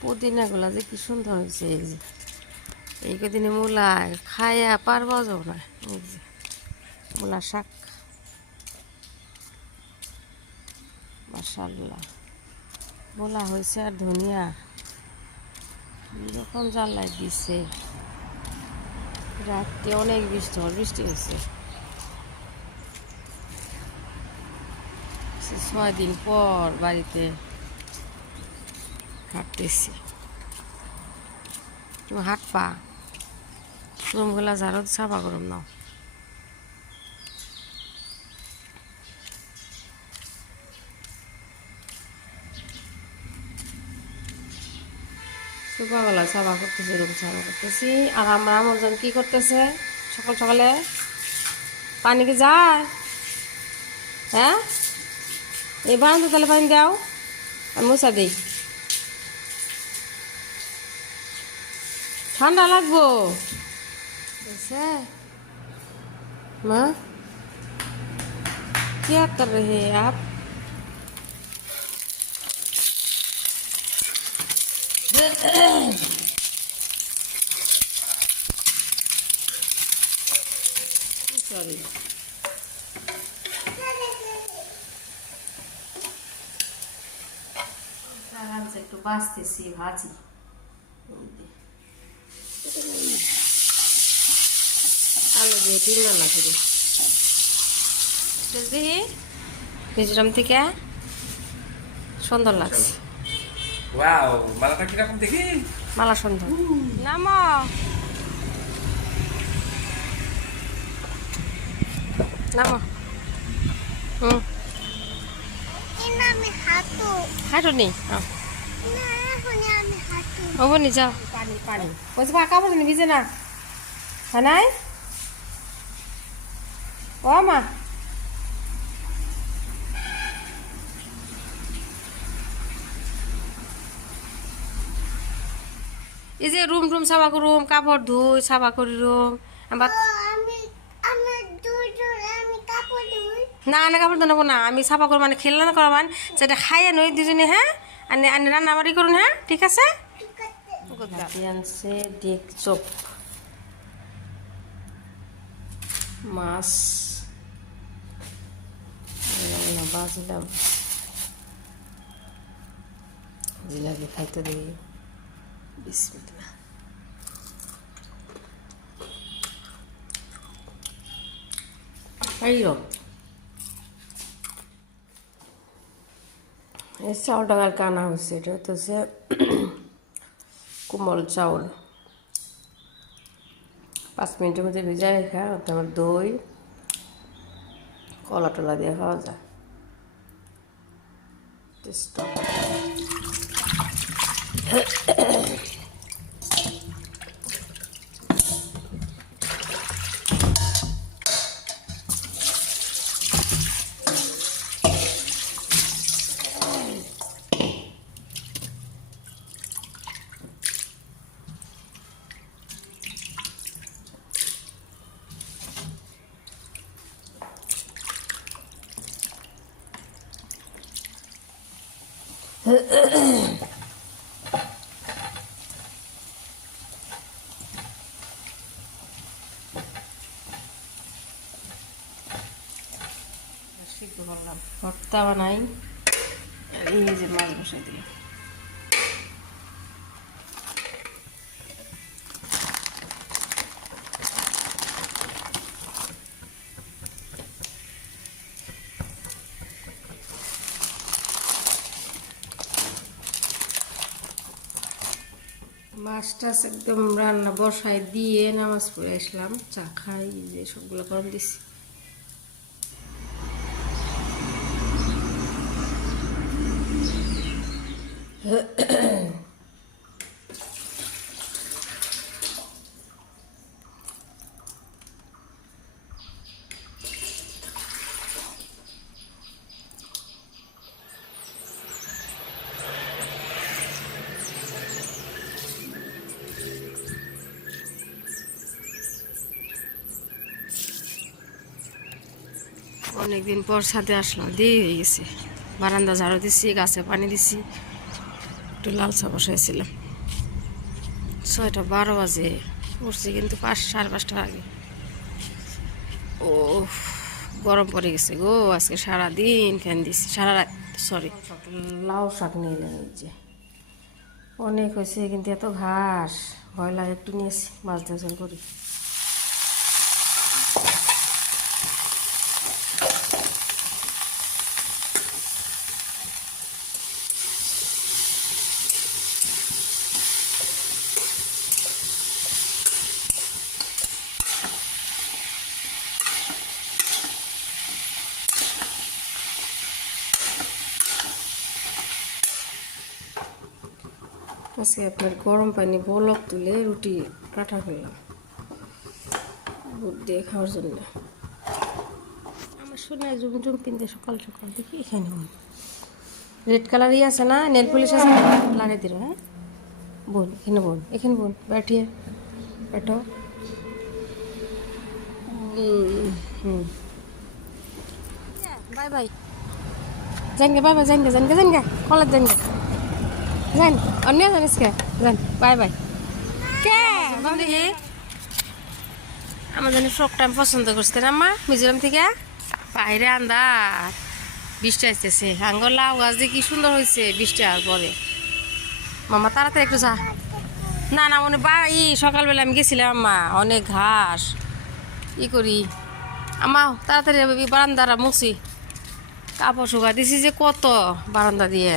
পুদিনাগুলা যে কি সুন্দর হয়েছে। এই যে এই কদিনে মূলা খাইয়া পারবা যাও না। এই যে মূলা শাক, মাশাআল্লাহ মূলা হয়েছে। আর ধনিয়া যখন জ্বালাই দিছে, রাত্রে অনেক বৃষ্টি হয়েছে। 6 দিন পর বাড়িতে হাঁটতেছি। তুমি হাঁটপা, রুমগুলা ঝাড়ু সাফা করুম নাও। সকালবেলা সাফা করতেছি, রুম সাফা করতেছি। আর আমরা আমজন কি করতেছে সকাল সকালে? পানি কি যায়? হ্যাঁ, এই বারান্দা তাহলে পানি দাও, আমি মশা দিই। ঠান্ডা লাগবো माँ, क्या कर रहे हैं आप? सॉरी, आराम से একটু বাঁচতেছি ভাজি। আলু দিয়ে ডিম রান্না করি। দেখি মিজোরাম থেকে সুন্দর লাগছে। ওয়াও, মালাটা কিরকম দেখি? মালা সুন্দর। নামো, নামো। হুম, হাঁটো নি ওবনি যাও। পানি পানি বলছি ফাঁকা বলি ভিজে না। হ্যাঁ নাই ও মা, এই যে রুম টুম সাফা করুম, কাপড় ধুই সাফা করি রুম। না না কাপড় ধুবো না, আমি সাফা করবো মানে খেলনা করবান সেটা খাইয়ে নই দুজনে। হ্যাঁ, আনে আনে রান্নাবাড়ি করুন। হ্যাঁ ঠিক আছে। আনছে ডিক চপ, মাছ বাজলাম, জিলাপি খাইতে দিই। বিসমিল্লাহ। খাইও এই চাউলটা কালকে আনা হয়েছে। এটা হচ্ছে কোমল চাউল। 5 মিনিটের মধ্যে ভিজায় রেখা, তোমার দই কলা টলা দিয়ে খাওয়া যায়। সিদ্ধ করলাম, ভর্তা বানাই। এই যে মাছ বসে দিই। মাছ টাছ একদম রান্না বসায় দিয়ে নামাজ পড়ে আসলাম, চা খাই। যে সবগুলো গরম দিছি। অনেকদিন পর ছাদে আসলাম, দিয়ে হয়ে গেছে। বারান্দা ঝাড়ু দিচ্ছি, গাছে পানি দিচ্ছি, একটু লাল চা বসাইছিলাম। 6:12 বাজে, উঠছি কিন্তু 5:30 আগে। ও গরম পড়ে গেছে গো, আজকে সারাদিন ফ্যান দিছি, সারা রাত। সরি, লাউ শাক নিয়ে এলেন, এই যে অনেক হয়েছে কিন্তু এত ঘাস, ভয় লাগে, একটু নিয়েছি, মাছ দিয়ে করি। আজকে আপনার গরম পানি বলক তুলে রুটি কাটা করলাম বুট দিয়ে খাওয়ার জন্য। আমার শোনা জুম পিনতে সকাল সকাল দেখি এখানে রেড কালারই আছে না, নেল পলিশ আছে না, লাগিয়ে দিল। হ্যাঁ বোন, এখানে বোন बैठिए, बैठो। बाय बाय, जाएंगे, बाय बाय, जाएंगे कॉलेज जाएंगे, जान अन्य जान इसके जान, बाय बाय। কে বাবা দেখি আমার জন্য ফ্রকটা আমি পছন্দ করছি না মা, মিজোরাম থেকে। বাইরে আন্দার, বৃষ্টি আসতেছে, আঙ্গুর লাউ গাছ দিয়ে কি সুন্দর হয়েছে বৃষ্টি আর পরে। মামা তাড়াতাড়ি একটু যা। না না মনে সকালবেলা আমি গেছিলাম আম্মা, অনেক ঘাস, করি আমা তাড়াতাড়ি বারান্দারা মুছি, কাপড় শুকা দিছি যে কত বারান্দা দিয়ে।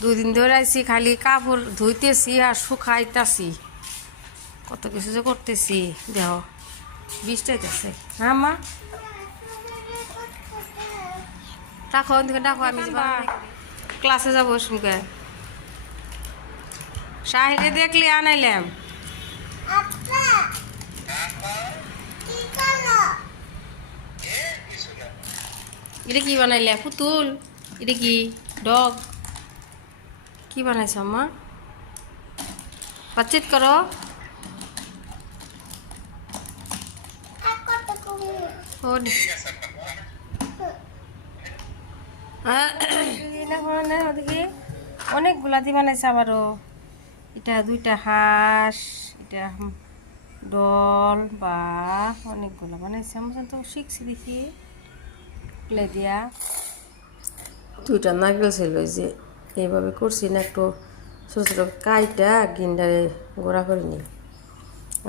2 দিন ধরে আইছি, খালি কাপড় ধুইতেছি আর শুকাইতেছি, কত কিছু যে করতেছি। দেহ বৃষ্টি হইতেছে। হ্যাঁ মা ডাকো, ডাকো, আমি ক্লাসে যাবো শুনকে। শাহিরে দেখলি আনাইলাম। এটা কি বানাইলে পুতুল? এটা কি ডগ? কি বানাইছ আম্মা? বাতচিত করো। ওদিকে অনেকগুলা দিয়ে বানাইছে আবারও। এটা 2টা হাঁস, এটা ডল, বা অনেকগুলো বানাইছে। আমরা তো শিখছি দেখি প্লে দিয়া। 2টা নারকেল ছিল যে এইভাবে করছি না, একটু ছোটো ছোটো কাইটা গিন্ডারে গোড়া করে নিই,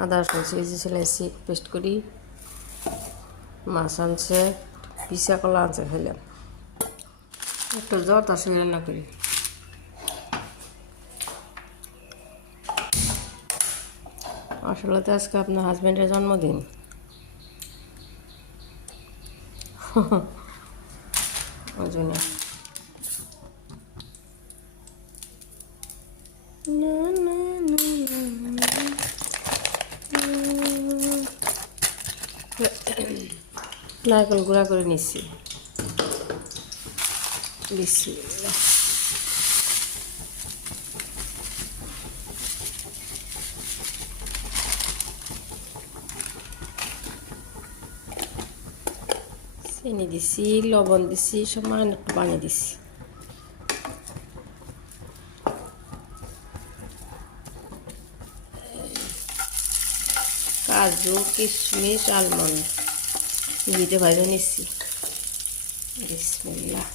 আদা রসুন চিজি ছিলাইছি পেস্ট করি, মাছ আনছে, পিসা কলা আনছে, খাইলাম। একটু জর্দা সঙ্গে রান্না করি। আসলে তো আজকে আপনার হাজব্যান্ডের জন্মদিন। ওই জন্য নারকেল গুঁড়া করে নিচ্ছি। বিসমিল্লাহ। চিনি দিছি, লবণ দিছি, সামান্য একটু পানি দিছি। কাজু, কিশমিশ, আলমন্ড ঘিতে ভাজা নিচ্ছি। বিসমিল্লাহ।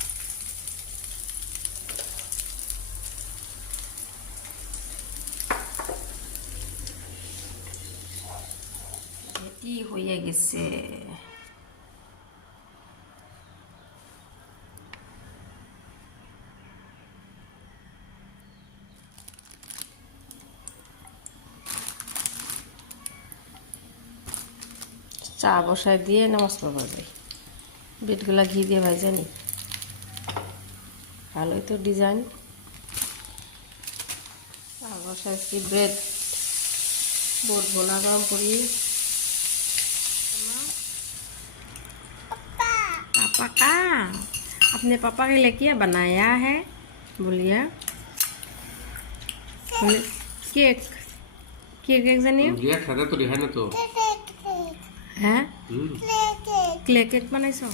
এটি হয়ে গেছে। চা বসায় দিয়ে নামাজ পড়বা যাই। ব্রেডগুলা ঘি দিয়ে ভাইজানি, ভালোই তো ডিজাইন। চা বসাইছি, ব্রেড बोट भुना गरम करी। पापा का अपने पापा के लिए क्या बनाया है बोलिए। केक केक एक जनी दिया खादा तो दिखा ना तो है क्ले केक बनाइছো।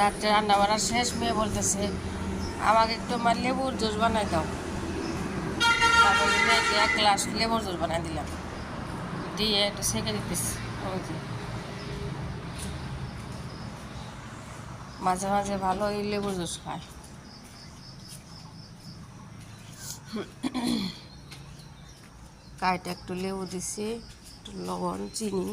রাত্রে রান্না বান্না শেষ, মেয়ে বলতেছে আমাকে একটু আমার লেবুর জুস বানাই দাও। তারপরে মেয়েকে 1 গ্লাস লেবুর জুস বানাই দিলাম, দিয়ে একটু সেঁকে দিতেছি। ওই যে মাঝে মাঝে ভালো এই লেবুর জুস খায়। কাইটা একটু লেবু দিছি, একটু লবণ, চিনি,